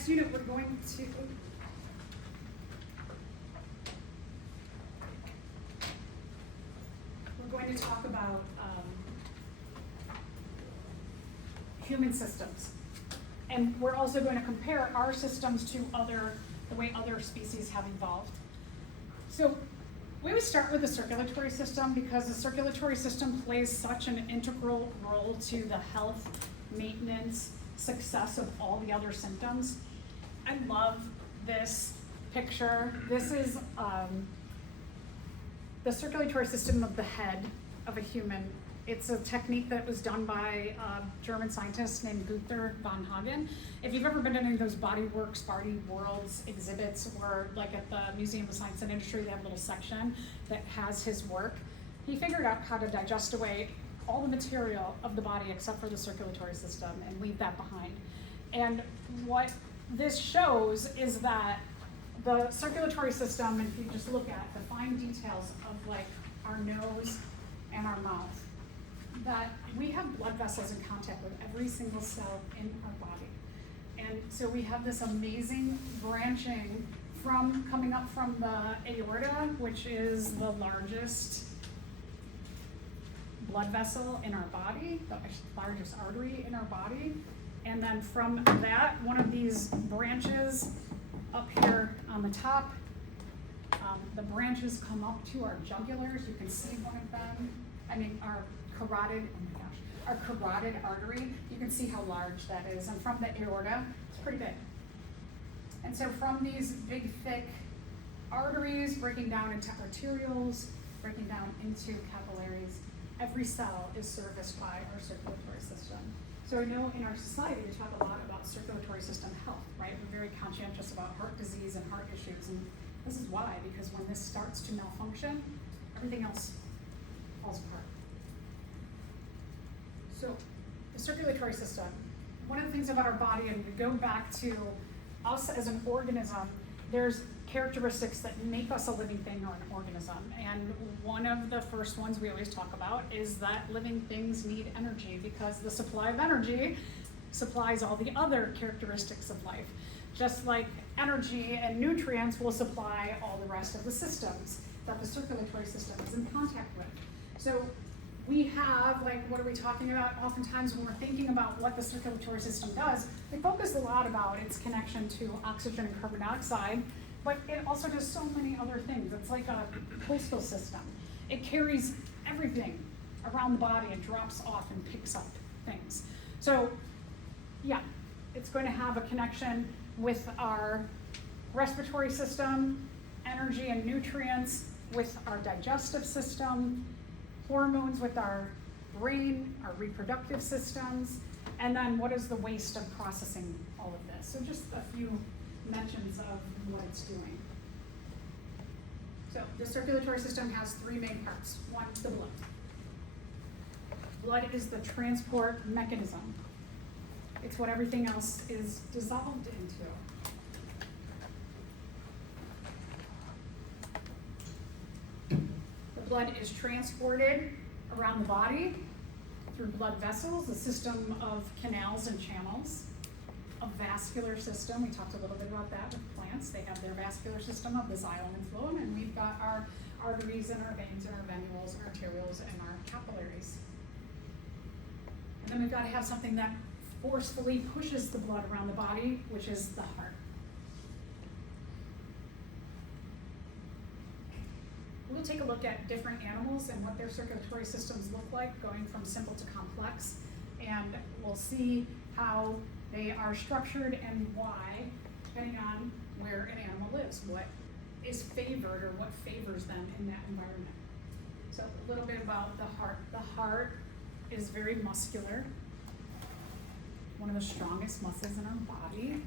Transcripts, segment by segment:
next unit, we're going to talk about human systems. And we're also going to compare our systems to the way other species have evolved. So we would start with the circulatory system because the circulatory system plays such an integral role to the health, maintenance, success of all the other symptoms. I love this picture. This is the circulatory system of the head of a human. It's a technique that was done by a German scientist named Gunther von Hagen. If you've ever been to any of those Body Works, Body Worlds exhibits, or like at the Museum of Science and Industry, they have a little section that has his work. He figured out how to digest away all the material of the body except for the circulatory system and leave that behind. And what this shows is that the circulatory system, if you just look at the fine details of like our nose and our mouth, that we have blood vessels in contact with every single cell in our body. And so we have this amazing branching coming up from the aorta, which is the largest blood vessel in our body, the largest artery in our body. And then from that, one of these branches up here on the top, the branches come up to our jugulars. You can see one of them. Our carotid, our carotid artery. You can see how large that is. And from the aorta, it's pretty big. And so from these big, thick arteries, breaking down into arterioles, breaking down into capillaries, every cell is serviced by our circulatory system. So I know in our society, we talk a lot about circulatory system health, right? We're very conscientious about heart disease and heart issues. And this is why, because when this starts to malfunction, everything else falls apart. So the circulatory system, one of the things about our body, and we go back to us as an organism, there's characteristics that make us a living thing or an organism. And one of the first ones we always talk about is that living things need energy because the supply of energy supplies all the other characteristics of life. Just like energy and nutrients will supply all the rest of the systems that the circulatory system is in contact with. So we have, what are we talking about? Oftentimes when we're thinking about what the circulatory system does, we focus a lot about its connection to oxygen and carbon dioxide, but it also does so many other things. It's like a postal system. It carries everything around the body and drops off and picks up things. So yeah, it's going to have a connection with our respiratory system, energy and nutrients, with our digestive system, hormones with our brain, our reproductive systems, and then what is the waste of processing all of this? So just a few mentions of what it's doing. So the circulatory system has three main parts. One, the blood. Blood is the transport mechanism. It's what everything else is dissolved into. The blood is transported around the body through blood vessels, a system of canals and channels, a vascular system. We talked a little bit about that with plants. They have their vascular system of the xylem and phloem, and we've got our arteries and our veins and our venules, our arterioles, and our capillaries. And then we've got to have something that forcefully pushes the blood around the body, which is the heart. We'll take a look at different animals and what their circulatory systems look like, going from simple to complex, and we'll see how they are structured and why, depending on where an animal lives, what is favored or what favors them in that environment. So a little bit about the heart. The heart is very muscular, one of the strongest muscles in our body.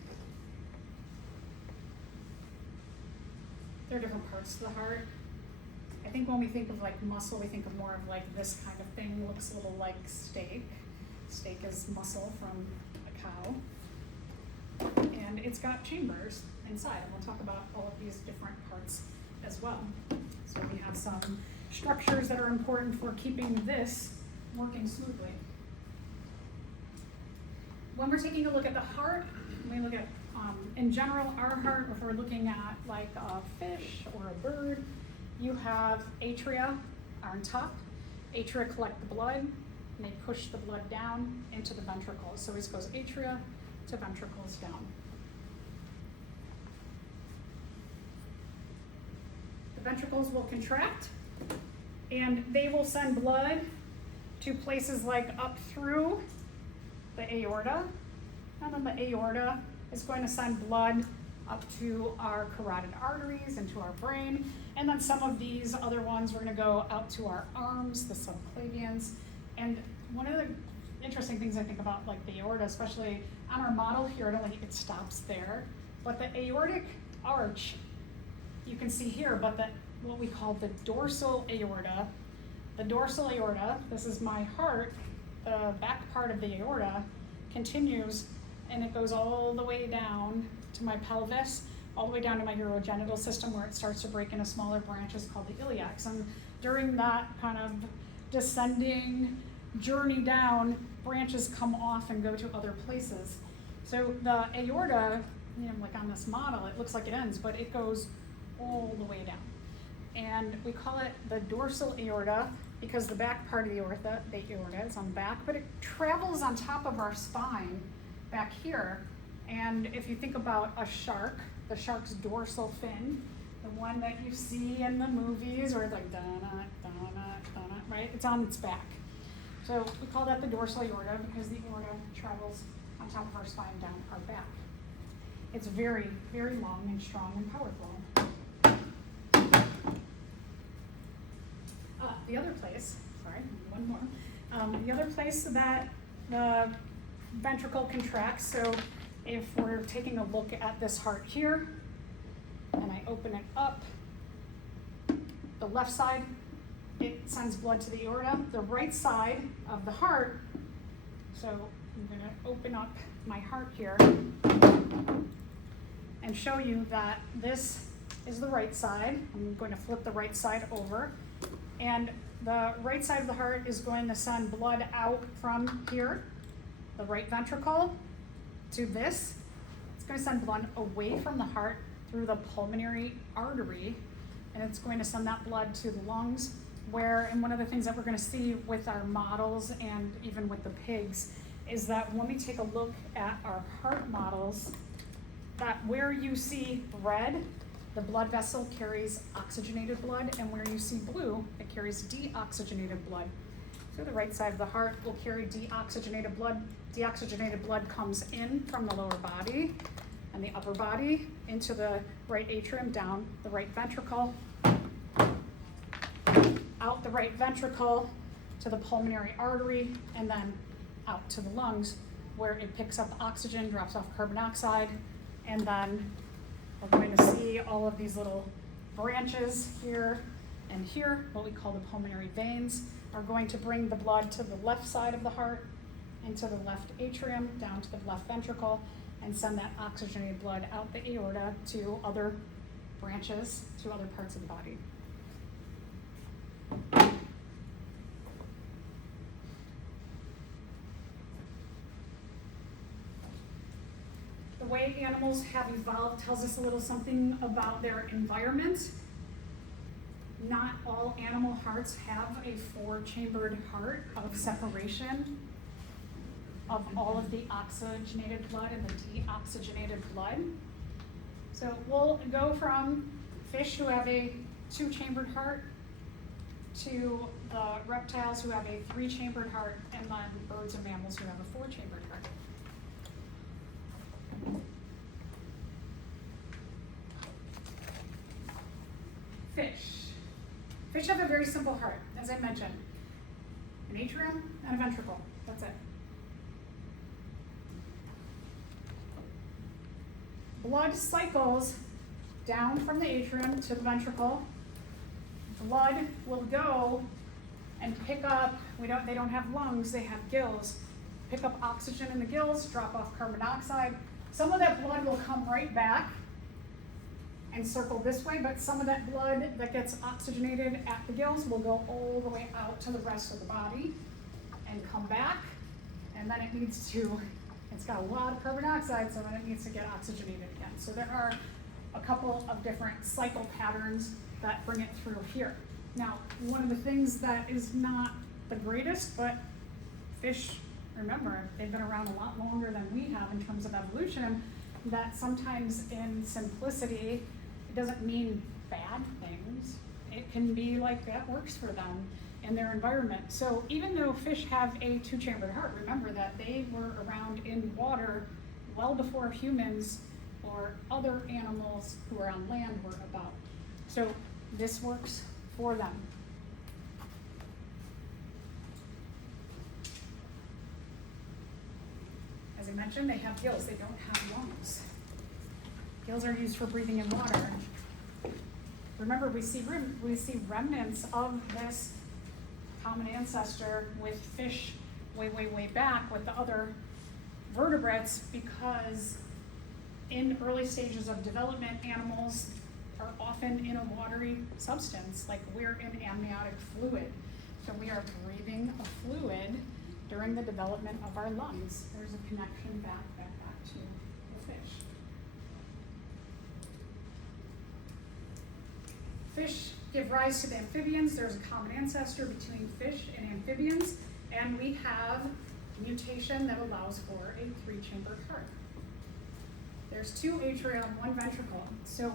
There are different parts to the heart. I think when we think of muscle, we think of more of this kind of thing. Looks a little like steak. Steak is muscle from a cow. And it's got chambers inside, and we'll talk about all of these different parts as well. So we have some structures that are important for keeping this working smoothly. When we're taking a look at the heart, we look at In general, our heart, if we're looking at like a fish or a bird, you have atria on top. Atria collect the blood, and they push the blood down into the ventricles. So it goes atria to ventricles down. The ventricles will contract, and they will send blood to places like up through the aorta, and then the aorta is going to send blood up to our carotid arteries and to our brain, and then some of these other ones we're going to go out to our arms, the subclavians. And one of the interesting things I think about like the aorta, especially on our model here, it stops there, but the aortic arch you can see here, but what we call the dorsal aorta, this is my heart, the back part of the aorta continues and it goes all the way down to my pelvis, all the way down to my urogenital system, where it starts to break into smaller branches called the iliacs. And during that kind of descending journey down, branches come off and go to other places. So the aorta, like on this model, it looks like it ends, but it goes all the way down. And we call it the dorsal aorta because the back part of the aorta is on the back, but it travels on top of our spine back here. And if you think about a shark, the shark's dorsal fin, the one that you see in the movies, or it's like da-na, da-na, da-na, right? It's on its back. So we call that the dorsal aorta because the aorta travels on top of our spine down our back. It's very, very long and strong and powerful. The other place, one more. The other place that the ventricle contracts, so if we're taking a look at this heart here, and I open it up, the left side, it sends blood to the aorta. The right side of the heart, so I'm going to open up my heart here and show you that this is the right side. I'm going to flip the right side over, and the right side of the heart is going to send blood out from here, the right ventricle, to this. It's going to send blood away from the heart through the pulmonary artery, and it's going to send that blood to the lungs, and one of the things that we're going to see with our models and even with the pigs is that when we take a look at our heart models, that where you see red, the blood vessel carries oxygenated blood, and where you see blue, it carries deoxygenated blood. So the right side of the heart will carry deoxygenated blood. Deoxygenated blood comes in from the lower body and the upper body into the right atrium, down the right ventricle, out the right ventricle to the pulmonary artery, and then out to the lungs, where it picks up oxygen, drops off carbon dioxide, and then we're going to see all of these little branches here and here, what we call the pulmonary veins, are going to bring the blood to the left side of the heart, into the left atrium, down to the left ventricle, and send that oxygenated blood out the aorta to other branches, to other parts of the body. The way animals have evolved tells us a little something about their environment. Not all animal hearts have a 4-chambered heart of separation of all of the oxygenated blood and the deoxygenated blood. So we'll go from fish who have a 2-chambered heart to the reptiles who have a 3-chambered heart, and then birds and mammals who have a 4-chambered heart. Fish have a very simple heart, as I mentioned. An atrium and a ventricle, that's it. Blood cycles down from the atrium to the ventricle. Blood will go and pick up, they don't have lungs, they have gills. Pick up oxygen in the gills, drop off carbon dioxide. Some of that blood will come right back and circle this way, but some of that blood that gets oxygenated at the gills will go all the way out to the rest of the body and come back, and then it needs to It's got a lot of carbon dioxide, so then it needs to get oxygenated again. So there are a couple of different cycle patterns that bring it through here. Now, one of the things that is not the greatest, but fish, remember, they've been around a lot longer than we have in terms of evolution, that sometimes in simplicity, it doesn't mean bad things. It can be like that works for them in their environment. So even though fish have a two-chambered heart, remember that they were around in water well before humans or other animals who are on land were about. So this works for them. As I mentioned, they have gills, they don't have lungs. Gills are used for breathing in water. Remember, we see remnants of this common ancestor with fish way, way, way back with the other vertebrates, because in early stages of development, animals are often in a watery substance, like we're in amniotic fluid. So we are breathing a fluid during the development of our lungs. There's a connection back to the fish. Fish give rise to the amphibians. There's a common ancestor between fish and amphibians, and we have mutation that allows for a three-chambered heart. There's two atria and one ventricle. So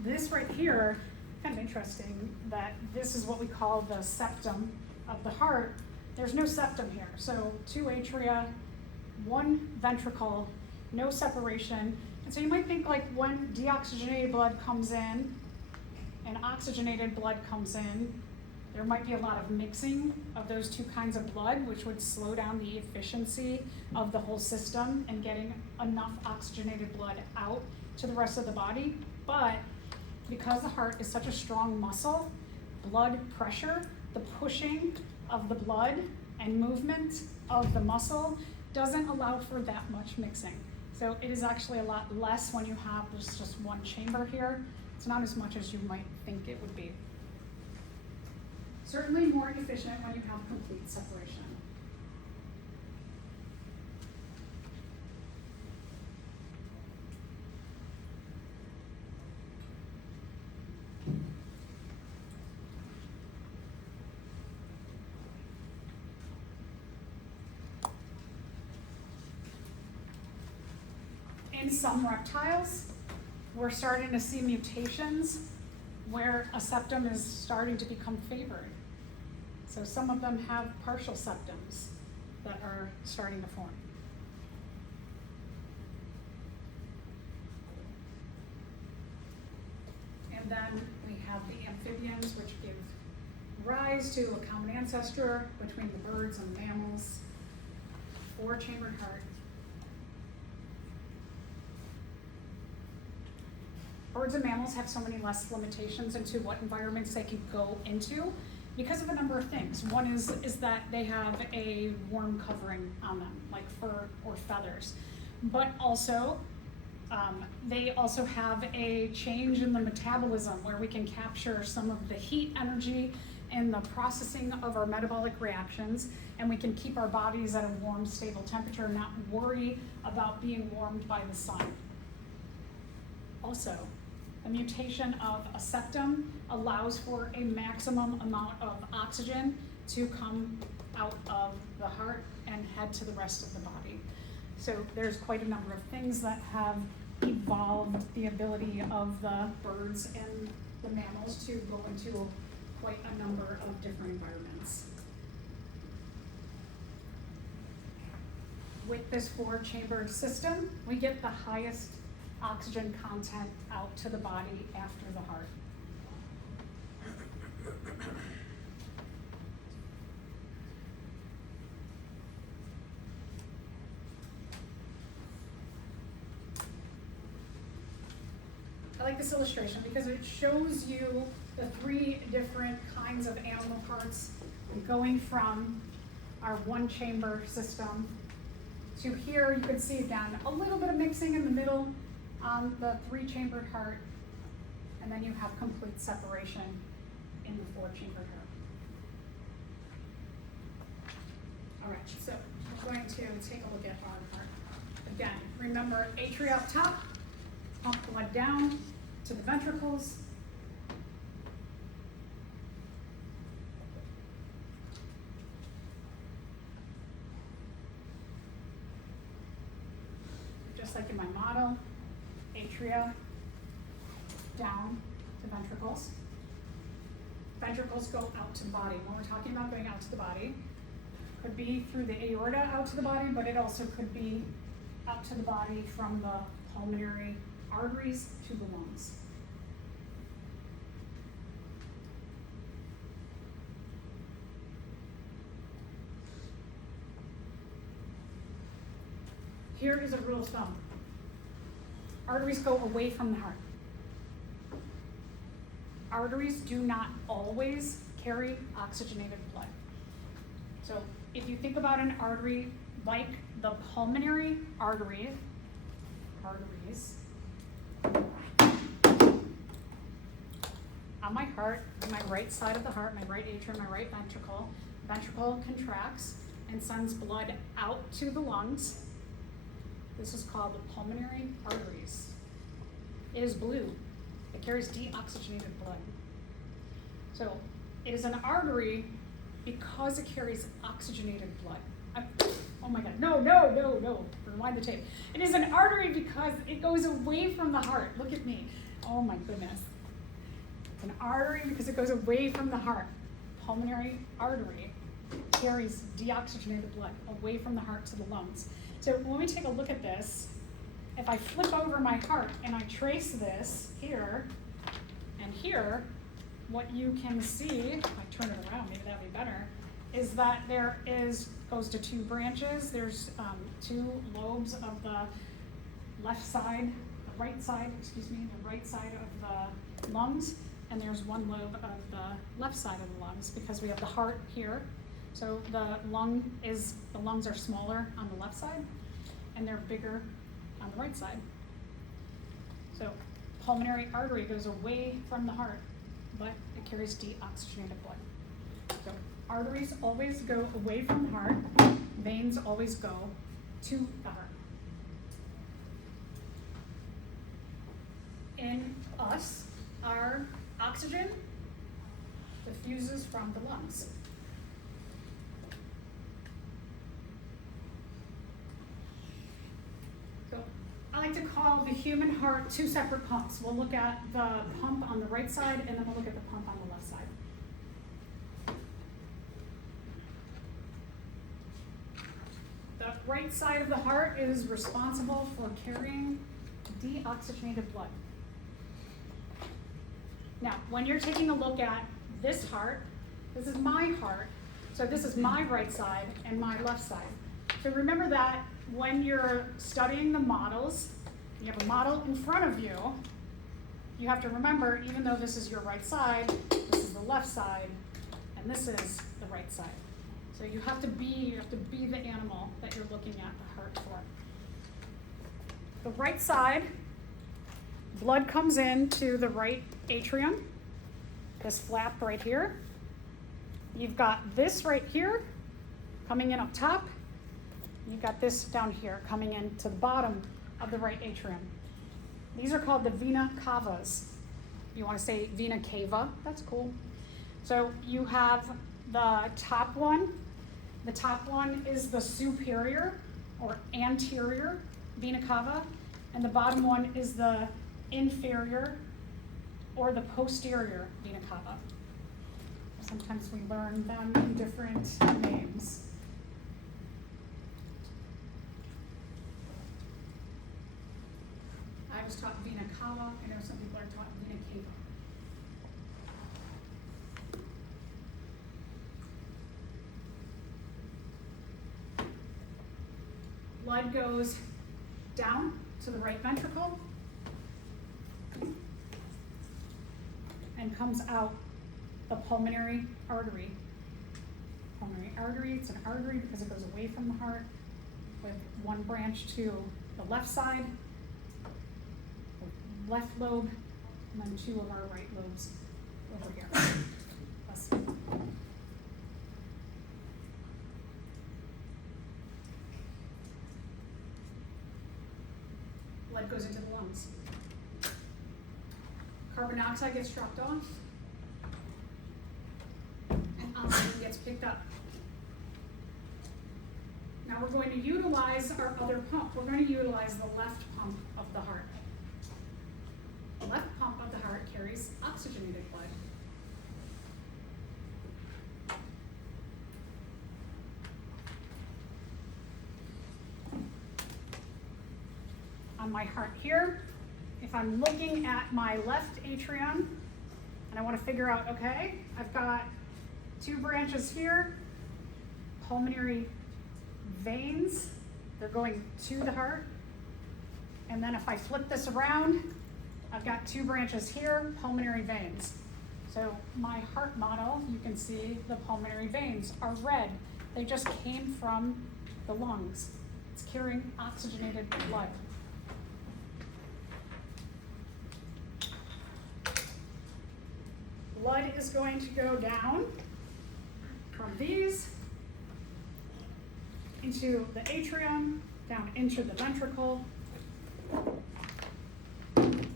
this right here, kind of interesting that this is what we call the septum of the heart. There's no septum here. So two atria, one ventricle, no separation. And so you might think like when deoxygenated blood comes in and oxygenated blood comes in, there might be a lot of mixing of those two kinds of blood, which would slow down the efficiency of the whole system and getting enough oxygenated blood out to the rest of the body. But because the heart is such a strong muscle, blood pressure, the pushing of the blood and movement of the muscle doesn't allow for that much mixing. So it is actually a lot less when you have just one chamber here. It's not as much as you might think it would be. Certainly more efficient when you have complete separation. In some reptiles, we're starting to see mutations where a septum is starting to become favored. So some of them have partial septums that are starting to form. And then we have the amphibians, which give rise to a common ancestor between the birds and mammals, four-chambered heart. Birds and mammals have so many less limitations into what environments they can go into because of a number of things. One is that they have a warm covering on them, like fur or feathers. But also, they also have a change in the metabolism where we can capture some of the heat energy and the processing of our metabolic reactions, and we can keep our bodies at a warm, stable temperature, not worry about being warmed by the sun. Also, a mutation of a septum allows for a maximum amount of oxygen to come out of the heart and head to the rest of the body. So there's quite a number of things that have evolved the ability of the birds and the mammals to go into quite a number of different environments. With this four-chambered system, we get the highest oxygen content out to the body after the heart. I like this illustration because it shows you the three different kinds of animal parts going from our one-chamber system to here. You can see again a little bit of mixing in the middle on the three-chambered heart, and then you have complete separation in the four-chambered heart. All right, so we're going to take a look at our heart. Again, remember atria up top, pump blood down to the ventricles. Just like in my model, atria down to ventricles. Ventricles go out to the body. When we're talking about going out to the body, could be through the aorta out to the body, but it also could be out to the body from the pulmonary arteries to the lungs. Here is a rule of thumb. Arteries go away from the heart. Arteries do not always carry oxygenated blood. So if you think about an artery like the pulmonary arteries, on my heart, my right side of the heart, my right atrium, my right ventricle contracts and sends blood out to the lungs. This is called the pulmonary arteries. It is blue. It carries deoxygenated blood. So it is an artery because it carries oxygenated blood. Oh my God, no, rewind the tape. It is an artery because it goes away from the heart. Look at me. Oh my goodness. It's an artery because it goes away from the heart. Pulmonary artery carries deoxygenated blood away from the heart to the lungs. So when we take a look at this, if I flip over my heart and I trace this here and here, what you can see, if I turn it around, maybe that'd be better, is that goes to two branches. There's two lobes of the right side of the lungs, and there's one lobe of the left side of the lungs because we have the heart here. So the lungs are smaller on the left side, and they're bigger on the right side. So pulmonary artery goes away from the heart, but it carries deoxygenated blood. So arteries always go away from the heart, veins always go to the heart. In us, our oxygen diffuses from the lungs. I like to call the human heart two separate pumps. We'll look at the pump on the right side, and then we'll look at the pump on the left side. The right side of the heart is responsible for carrying deoxygenated blood. Now, when you're taking a look at this heart, this is my heart, so this is my right side and my left side. So remember that when you're studying the models, you have a model in front of you, you have to remember, even though this is your right side, this is the left side, and this is the right side. So you have to be the animal that you're looking at the heart for. The right side, blood comes into the right atrium, this flap right here. You've got this right here coming in up top. You've got this down here coming in to the bottom of the right atrium. These are called the vena cavas. If you want to say vena cava, that's cool. So you have the top one. The top one is the superior or anterior vena cava, and the bottom one is the inferior or the posterior vena cava. Sometimes we learn them in different names. I was taught vena cava. I know some people are taught vena cava. Blood goes down to the right ventricle and comes out the pulmonary artery. Pulmonary artery, it's an artery because it goes away from the heart with one branch to the left side, the left lobe, and then two of our right lobes over here. Let's see. blood goes into the lungs. Carbon dioxide gets dropped off, and oxygen gets picked up. Now we're going to utilize our other pump. We're going to utilize the left pump of the heart. The left pump of the heart carries oxygenated blood. On my heart here, if I'm looking at my left atrium and I want to figure out, okay, I've got two branches here, pulmonary veins, they're going to the heart. And then if I flip this around, I've got two branches here, pulmonary veins. So my heart model, you can see the pulmonary veins are red. They just came from the lungs. It's carrying oxygenated blood. Blood is going to go down from these into the atrium, down into the ventricle. The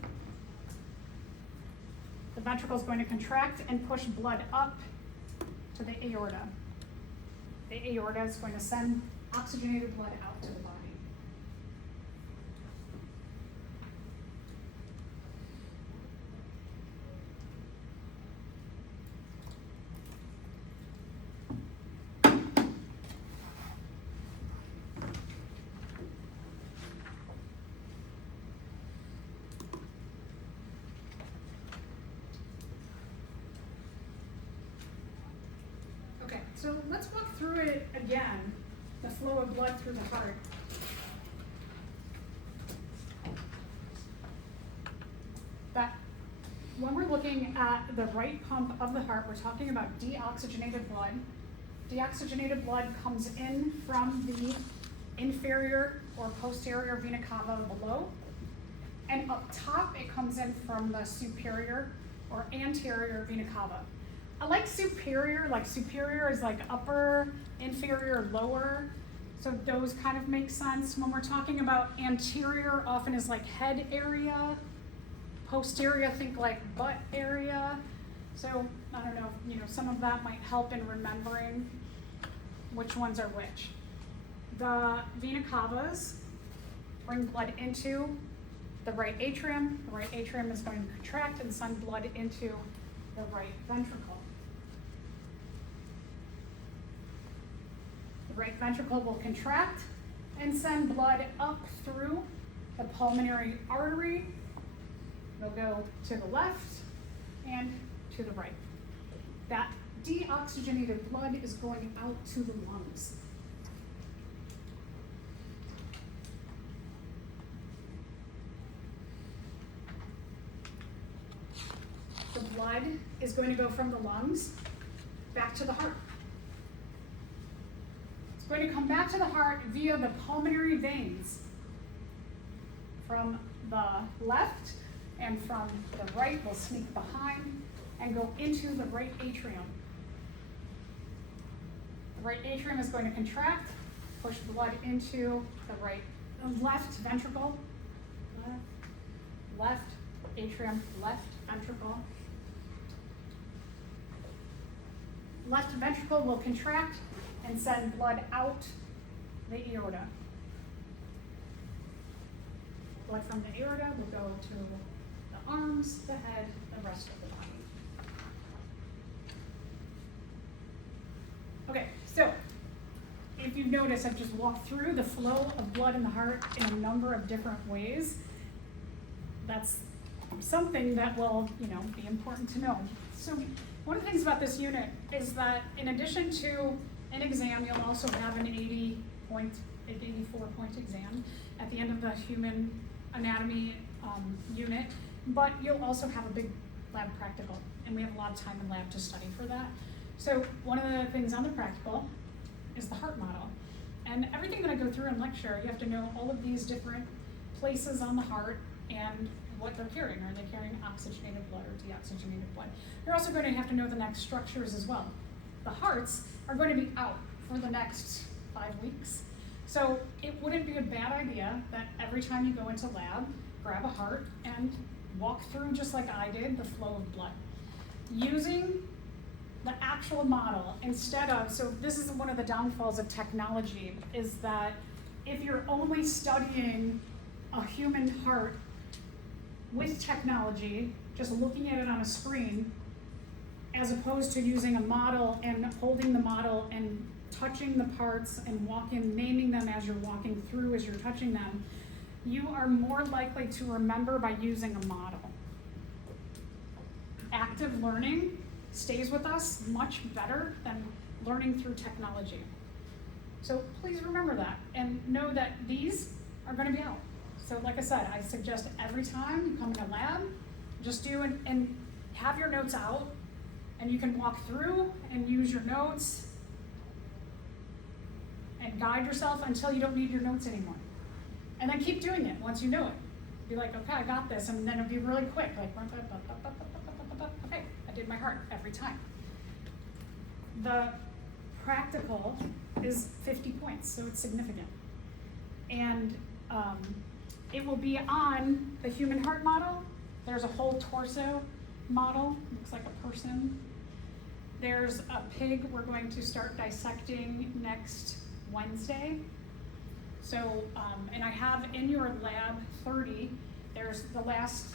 ventricle is going to contract and push blood up to the aorta. The aorta is going to send oxygenated blood out to the body. So let's walk through it again, the flow of blood through the heart. That when we're looking at the right pump of the heart, we're talking about deoxygenated blood. Deoxygenated blood comes in from the inferior or posterior vena cava below, and up top it comes in from the superior or anterior vena cava. I like superior is like upper, inferior, lower, so those kind of make sense. When we're talking about anterior, often is like head area, posterior, think like butt area. So I don't know, some of that might help in remembering which ones are which. The vena cavas bring blood into the right atrium. The right atrium is going to contract and send blood into the right ventricle. The right ventricle will contract and send blood up through the pulmonary artery. It'll go to the left and to the right. That deoxygenated blood is going out to the lungs. The blood is going to go from the lungs back to the heart. It's going to come back to the heart via the pulmonary veins from the left, and from the right will sneak behind and go into the right atrium. The right atrium is going to contract, push blood into the left ventricle, left atrium, left ventricle. Left ventricle will contract and send blood out the aorta. Blood from the aorta will go to the arms, the head, the rest of the body. Okay, so if you've noticed, I've just walked through the flow of blood in the heart in a number of different ways. That's something that will, be important to know. So one of the things about this unit is that in addition to an exam, you'll also have an 84-point exam at the end of the human anatomy unit, but you'll also have a big lab practical, and we have a lot of time in lab to study for that. So one of the things on the practical is the heart model. And everything that I go through in lecture, you have to know all of these different places on the heart and what they're carrying. Are they carrying oxygenated blood or deoxygenated blood? You're also going to have to know the next structures as well. The hearts are going to be out for the next 5 weeks. So it wouldn't be a bad idea that every time you go into lab, grab a heart and walk through, just like I did, the flow of blood. Using the actual model instead of, so this is one of the downfalls of technology, is that if you're only studying a human heart with technology, just looking at it on a screen, as opposed to using a model and holding the model and touching the parts and naming them as you're walking through, as you're touching them, you are more likely to remember by using a model. Active learning stays with us much better than learning through technology. So please remember that and know that these are going to be out. So like I said, I suggest every time you come in a lab, just do and have your notes out, and you can walk through and use your notes and guide yourself until you don't need your notes anymore. And then keep doing it once you know it. Be like, okay, I got this, and then it'll be really quick, like, okay, I did my heart every time. The practical is 50 points, so it's significant. And it will be on the human heart model. There's a whole torso model, looks like a person. There's a pig we're going to start dissecting next Wednesday. So, and I have in your lab 30, there's the last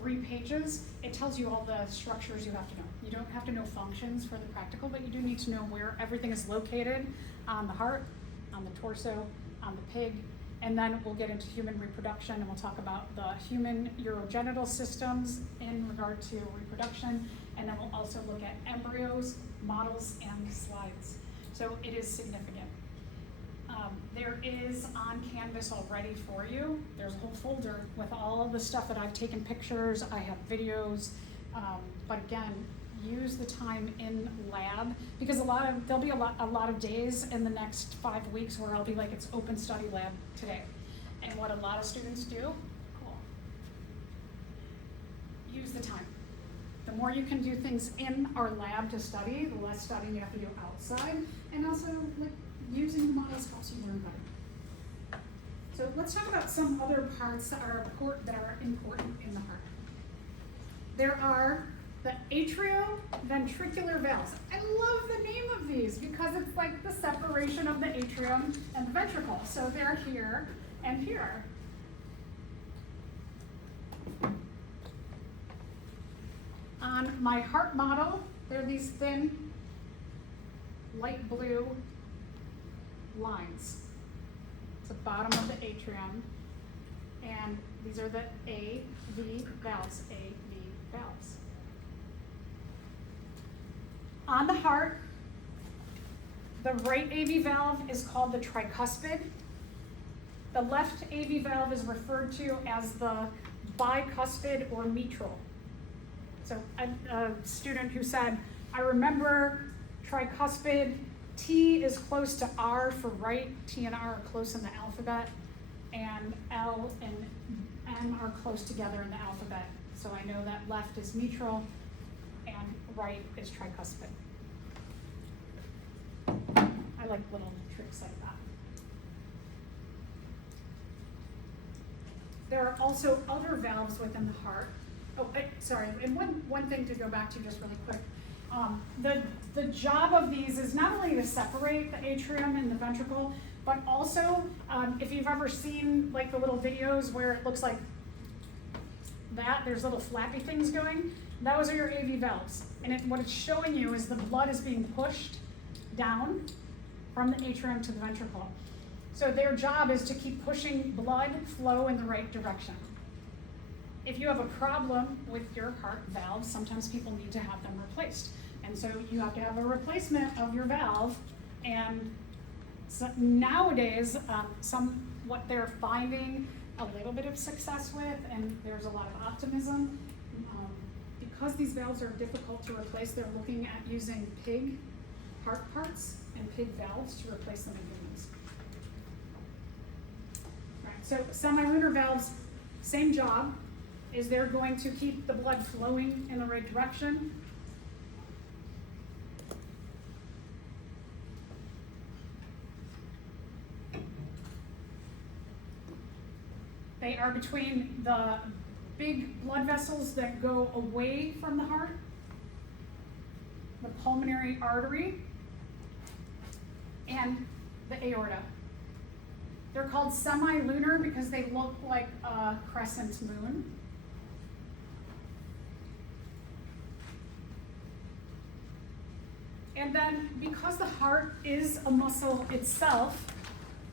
3 pages. It tells you all the structures you have to know. You don't have to know functions for the practical, but you do need to know where everything is located on the heart, on the torso, on the pig, and then we'll get into human reproduction, and we'll talk about the human urogenital systems in regard to reproduction, and then we'll also look at embryos, models, and slides. So it is significant. There is on Canvas already for you. There's a whole folder with all the stuff that I've taken pictures, I have videos, but again, use the time in lab, because there'll be a lot of days in the next 5 weeks where I'll be like, it's open study lab today. And what a lot of students do, use the time. The more you can do things in our lab to study, the less studying you have to do outside, and also like using the models helps you learn better. So let's talk about some other parts that are important in the heart. There are the atrioventricular valves. I love the name of these because it's like the separation of the atrium and the ventricle. So they're here and here. On my heart model, they're these thin, light blue lines. It's the bottom of the atrium, and these are the AV valves, AV valves. On the heart, the right AV valve is called the tricuspid. The left AV valve is referred to as the bicuspid or mitral. So a student who said, I remember tricuspid, T is close to R for right, T and R are close in the alphabet, and L and M are close together in the alphabet. So I know that left is mitral and right is tricuspid. I like little tricks like that. There are also other valves within the heart. Oh, sorry, and one thing to go back to just really quick. The job of these is not only to separate the atrium and the ventricle, but also, if you've ever seen like the little videos where it looks like that, there's little flappy things going, those are your AV valves. And what it's showing you is the blood is being pushed down from the atrium to the ventricle. So their job is to keep pushing blood flow in the right direction. If you have a problem with your heart valves, sometimes people need to have them replaced. And so you have to have a replacement of your valve. And so nowadays, what they're finding a little bit of success with, and there's a lot of optimism, because these valves are difficult to replace, they're looking at using pig heart parts and pig valves to replace them in humans. Right, so semilunar valves, same job, is they're going to keep the blood flowing in the right direction. They are between the big blood vessels that go away from the heart, the pulmonary artery, and the aorta. They're called semi-lunar because they look like a crescent moon. And then because the heart is a muscle itself,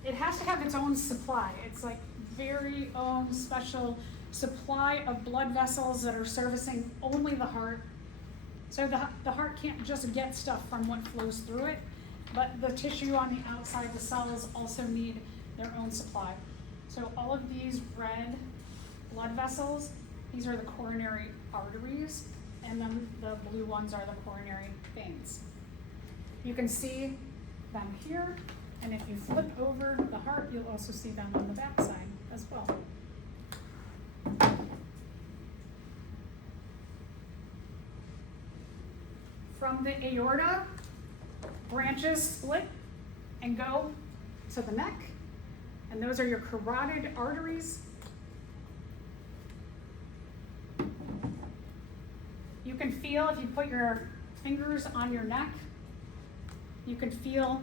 it has to have its own supply. It's like very own special supply of blood vessels that are servicing only the heart. So the heart can't just get stuff from what flows through it, but the tissue on the outside, the cells, also need their own supply. So all of these red blood vessels, these are the coronary arteries, and then the blue ones are the coronary veins. You can see them here, and if you flip over the heart, you'll also see them on the back side as well. From the aorta, branches split and go to the neck, and those are your carotid arteries. You can feel, if you put your fingers on your neck, you can feel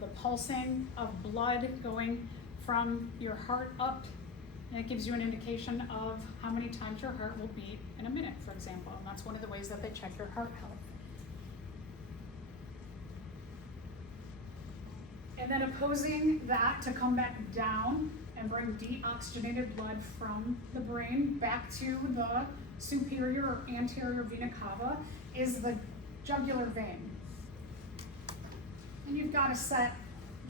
the pulsing of blood going from your heart up, and it gives you an indication of how many times your heart will beat in a minute, for example, and that's one of the ways that they check your heart health. And then opposing that to come back down and bring deoxygenated blood from the brain back to the superior or anterior vena cava is the jugular vein. And you've got a set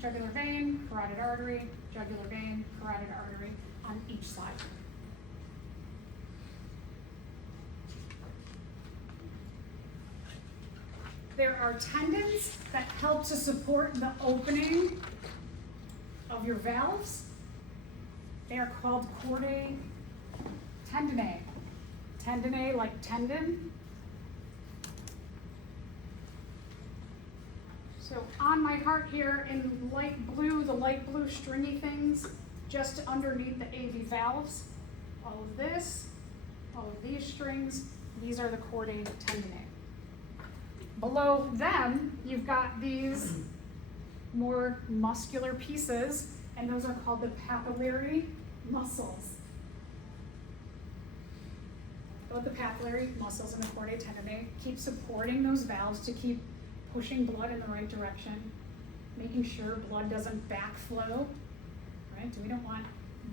jugular vein, carotid artery, jugular vein, carotid artery on each side. There are tendons that help to support the opening of your valves. They are called chordae tendineae. Tendineae like tendon. So on my heart here in light blue, the light blue stringy things, just underneath the AV valves, all of this, all of these strings, these are the chordae tendineae. Below them, you've got these more muscular pieces, and those are called the papillary muscles. Both the papillary muscles and the chordae tendineae keep supporting those valves to keep pushing blood in the right direction, making sure blood doesn't backflow, right? We don't want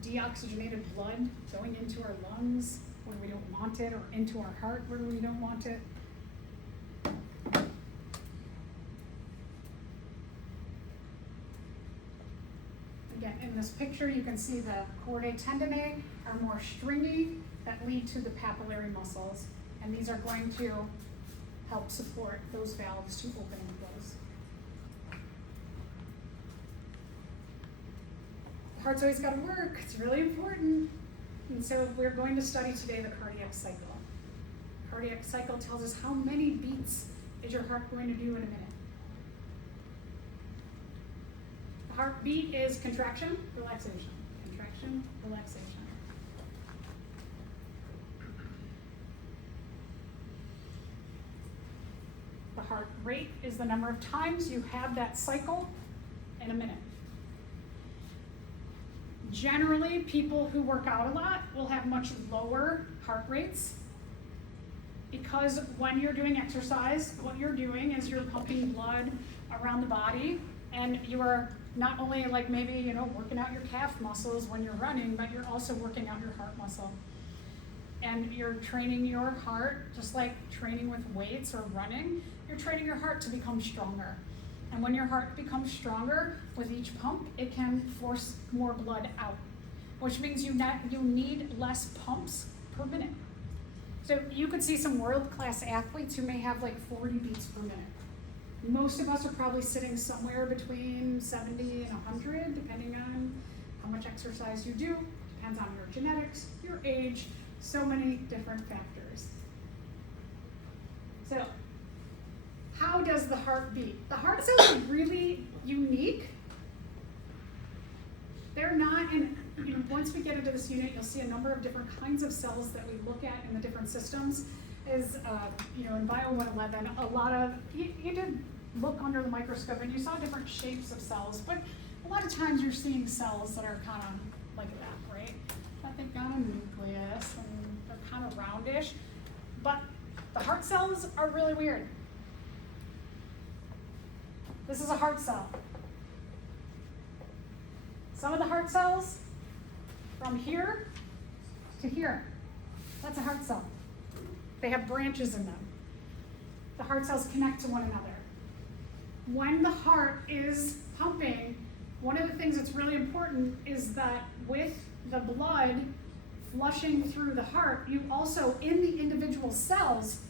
deoxygenated blood going into our lungs where we don't want it, or into our heart where we don't want it. Again, in this picture, you can see the chordae tendineae are more stringy that lead to the papillary muscles, and these are going to help support those valves to open and close. The heart's always got to work. It's really important. And so we're going to study today the cardiac cycle. Cardiac cycle tells us how many beats is your heart going to do in a minute. The heartbeat is contraction, relaxation, contraction, relaxation. The heart rate is the number of times you have that cycle in a minute. Generally, people who work out a lot will have much lower heart rates, because when you're doing exercise, what you're doing is you're pumping blood around the body, and you are not only like maybe, working out your calf muscles when you're running, but you're also working out your heart muscle. And you're training your heart, just like training with weights or running, you're training your heart to become stronger. And when your heart becomes stronger with each pump, it can force more blood out, which means you need less pumps per minute. So you could see some world-class athletes who may have like 40 beats per minute. Most of us are probably sitting somewhere between 70 and 100, depending on how much exercise you do. Depends on your genetics, your age, so many different factors. So, how does the heart beat? The heart cells are really unique. They're not in, once once we get into this unit, you'll see a number of different kinds of cells that we look at in the different systems. Is in Bio 111, a lot of, you did look under the microscope and you saw different shapes of cells, but a lot of times you're seeing cells that are kind of like that, right? That they've got a nucleus and they're kind of roundish, but the heart cells are really weird. This is a heart cell. Some of the heart cells, from here to here, that's a heart cell. They have branches in them. The heart cells connect to one another. When the heart is pumping, one of the things that's really important is that with the blood flushing through the heart, you also, in the individual cells,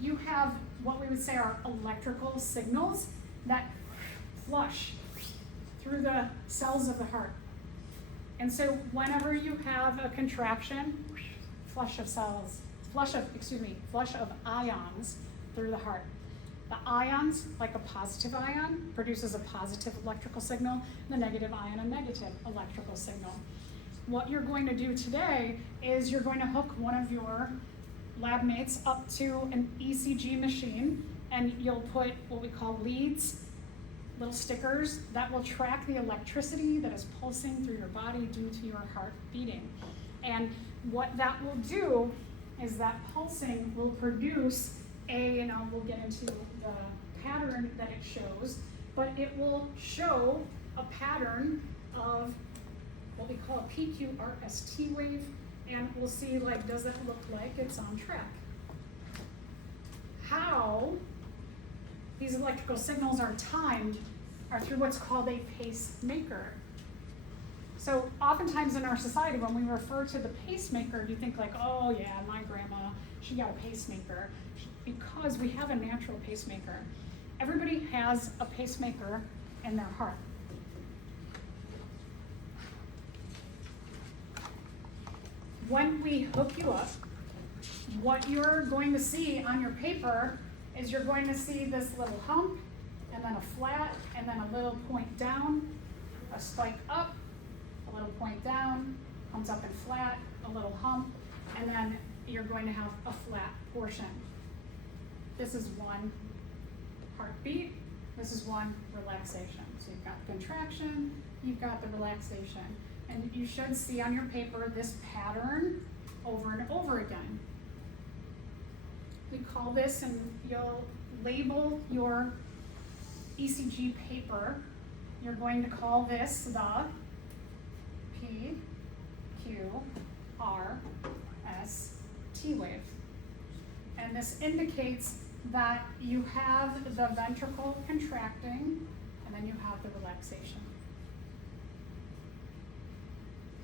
you have what we would say are electrical signals that flush through the cells of the heart. And so whenever you have a contraction, flush of ions through the heart. The ions, like a positive ion, produces a positive electrical signal, and the negative ion, a negative electrical signal. What you're going to do today is you're going to hook one of your lab mates up to an ECG machine, and you'll put what we call leads, little stickers that will track the electricity that is pulsing through your body due to your heart beating. And what that will do is that pulsing will produce we'll get into the pattern that it shows, but it will show a pattern of what we call a PQRST wave, and we'll see, does it look like it's on track? How these electrical signals are timed are through what's called a pacemaker. So oftentimes in our society, when we refer to the pacemaker, you think oh yeah, my grandma, she got a pacemaker, because we have a natural pacemaker. Everybody has a pacemaker in their heart. When we hook you up, what you're going to see on your paper is you're going to see this little hump, and then a flat, and then a little point down, a spike up, a little point down, comes up and flat, a little hump, and then you're going to have a flat portion. This is one heartbeat, this is one relaxation. So you've got the contraction, you've got the relaxation. And you should see on your paper this pattern over and over again. We call this, and you'll label your ECG paper, you're going to call this the PQRST wave. And this indicates that you have the ventricle contracting, and then you have the relaxation.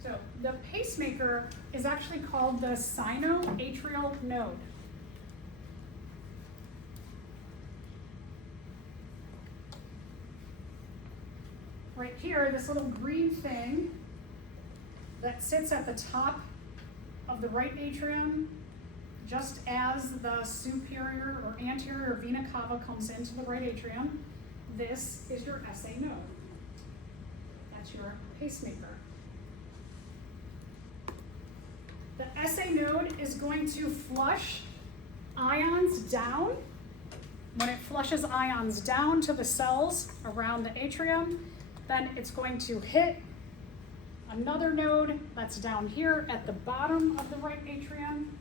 So the pacemaker is actually called the sinoatrial node. Right here, this little green thing that sits at the top of the right atrium, just as the superior or anterior vena cava comes into the right atrium, this is your SA node. That's your pacemaker. The SA node is going to flush ions down. When it flushes ions down to the cells around the atrium, then it's going to hit another node that's down here at the bottom of the right atrium.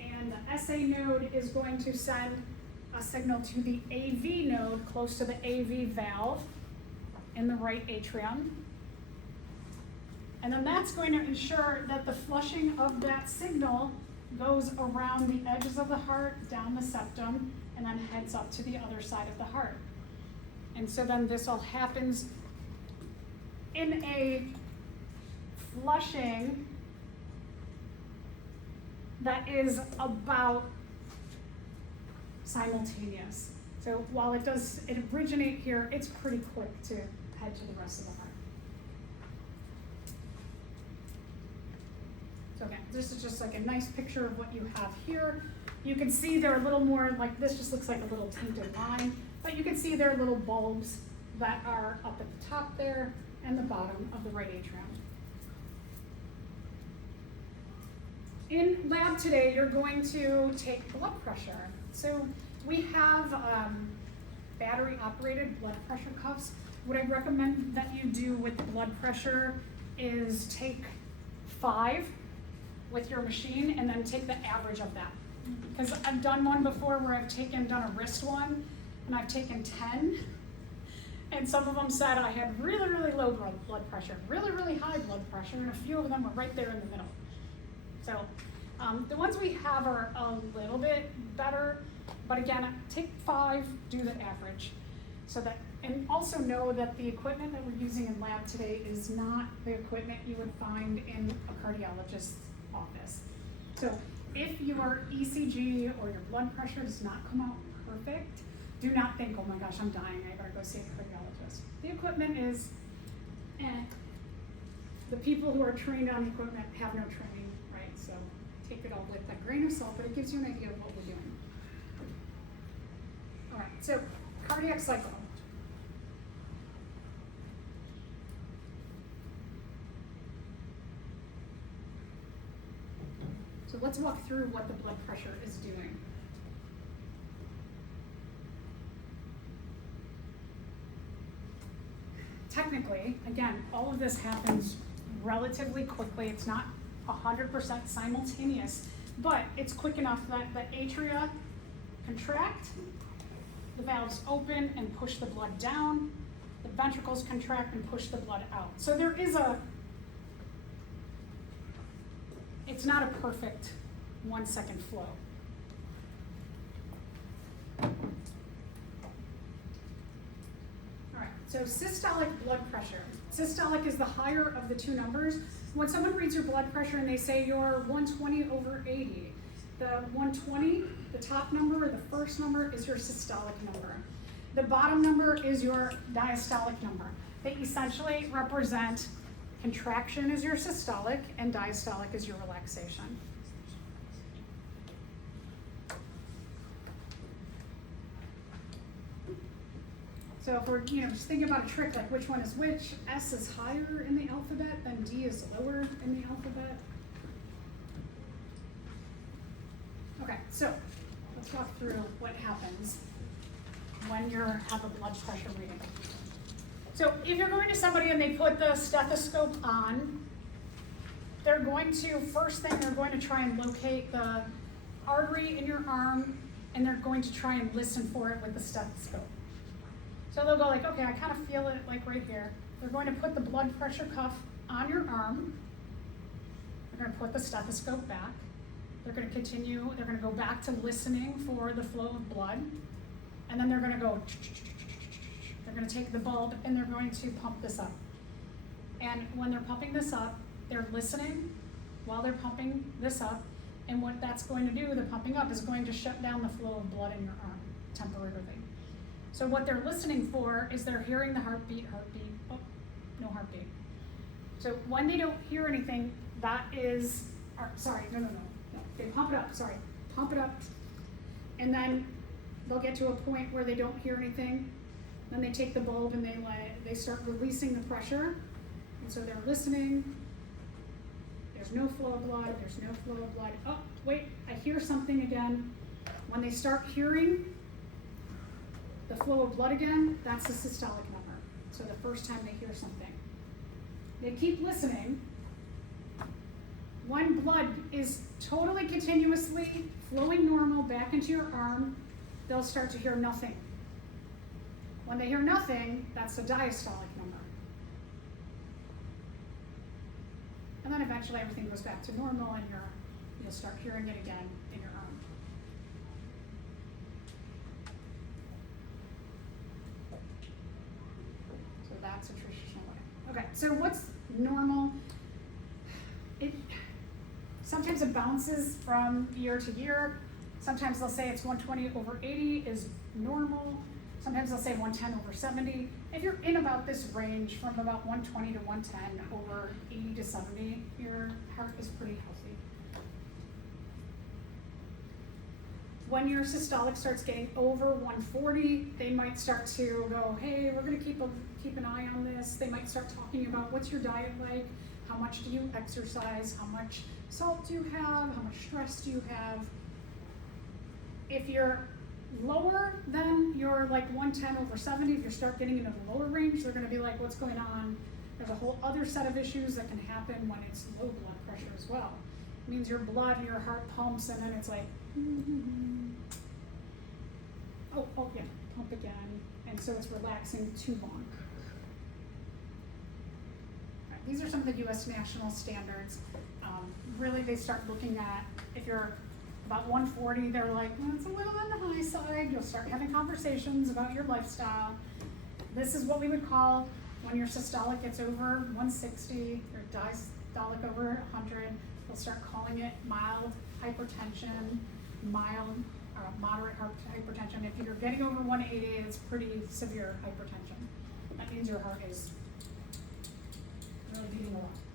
And the SA node is going to send a signal to the AV node close to the AV valve in the right atrium. And then that's going to ensure that the flushing of that signal goes around the edges of the heart, down the septum, and then heads up to the other side of the heart. And so then this all happens in a flushing that is about simultaneous. So while it originate here, it's pretty quick to head to the rest of the heart. So again, this is just like a nice picture of what you have here. You can see they're a little more like, this just looks like a little tinted line, but you can see there are little bulbs that are up at the top there and the bottom of the right atrium. In lab today, you're going to take blood pressure. So we have battery-operated blood pressure cuffs. What I recommend that you do with blood pressure is take 5 with your machine and then take the average of that. Because I've done one before where I've done a wrist one, and I've taken 10, and some of them said I had really, really low blood pressure, really, really high blood pressure, and a few of them were right there in the middle. So the ones we have are a little bit better, but again, take 5, do the average. So that, and also know that the equipment that we're using in lab today is not the equipment you would find in a cardiologist's office. So if your ECG or your blood pressure does not come out perfect, do not think, oh my gosh, I'm dying, I better go see a cardiologist. The equipment is, the people who are trained on the equipment have no training, right? So take it all with a grain of salt, but it gives you an idea of what we're doing. All right, so cardiac cycle. So let's walk through what the blood pressure is doing. Technically, again, all of this happens relatively quickly. It's not 100% simultaneous, but it's quick enough that the atria contract, the valves open and push the blood down, the ventricles contract and push the blood out. So there is it's not a perfect 1 second flow. All right, so systolic blood pressure. Systolic is the higher of the 2 numbers. When someone reads your blood pressure and they say you're 120/80, the 120, the top number, or the first number is your systolic number. The bottom number is your diastolic number. They essentially represent contraction is your systolic and diastolic is your relaxation. So if we're just thinking about a trick, like which one is which, S is higher in the alphabet, then D is lower in the alphabet. Okay, so let's walk through what happens when you have a blood pressure reading. So if you're going to somebody and they put the stethoscope on, they're going to, first thing, they're going to try and locate the artery in your arm, and they're going to try and listen for it with the stethoscope. So they'll go like, okay, I kind of feel it like right here. They're going to put the blood pressure cuff on your arm. They're going to put the stethoscope back. They're going to continue, they're going to go back to listening for the flow of blood. And then they're going to go, they're going to take the bulb and they're going to pump this up. And when they're pumping this up, they're listening while they're pumping this up. And what that's going to do, the pumping up, is going to shut down the flow of blood in your arm temporarily. So what they're listening for is they're hearing the heartbeat, oh, no heartbeat. So when they don't hear anything, that is, no. They pump it up, pump it up. And then they'll get to a point where they don't hear anything. Then they take the bulb and they start releasing the pressure. And so they're listening. There's no flow of blood, there's no flow of blood. Oh, wait, I hear something again. When they start hearing the flow of blood again, that's the systolic number. So the first time they hear something. They keep listening. When blood is totally continuously flowing normal back into your arm, they'll start to hear nothing. When they hear nothing, that's the diastolic number. And then eventually everything goes back to normal and you'll start hearing it again in your arm. So that's a traditional way. Okay, so what's normal? Sometimes it bounces from year to year. Sometimes they'll say it's 120/80 is normal. Sometimes they'll say 110/70. If you're in about this range from about 120 to 110 over 80 to 70, your heart is pretty healthy. When your systolic starts getting over 140, they might start to go, hey, we're gonna keep an eye on this. They might start talking about what's your diet like, how much do you exercise, how much salt do you have, how much stress do you have. If you're lower than your like 110/70, if you start getting into the lower range, they're gonna be like, what's going on? There's a whole other set of issues that can happen when it's low blood pressure as well. It means your blood and your heart pumps, and then it's like, oh yeah, pump again. And so it's relaxing too long. Right, these are some of the US national standards. Really, they start looking at, if you're about 140, they're like, well, it's a little on the high side. You'll start having conversations about your lifestyle. This is what we would call when your systolic gets over 160, or diastolic over 100, they'll start calling it mild hypertension, mild or moderate hypertension. If you're getting over 180, it's pretty severe hypertension. That means your heart is really beating a lot.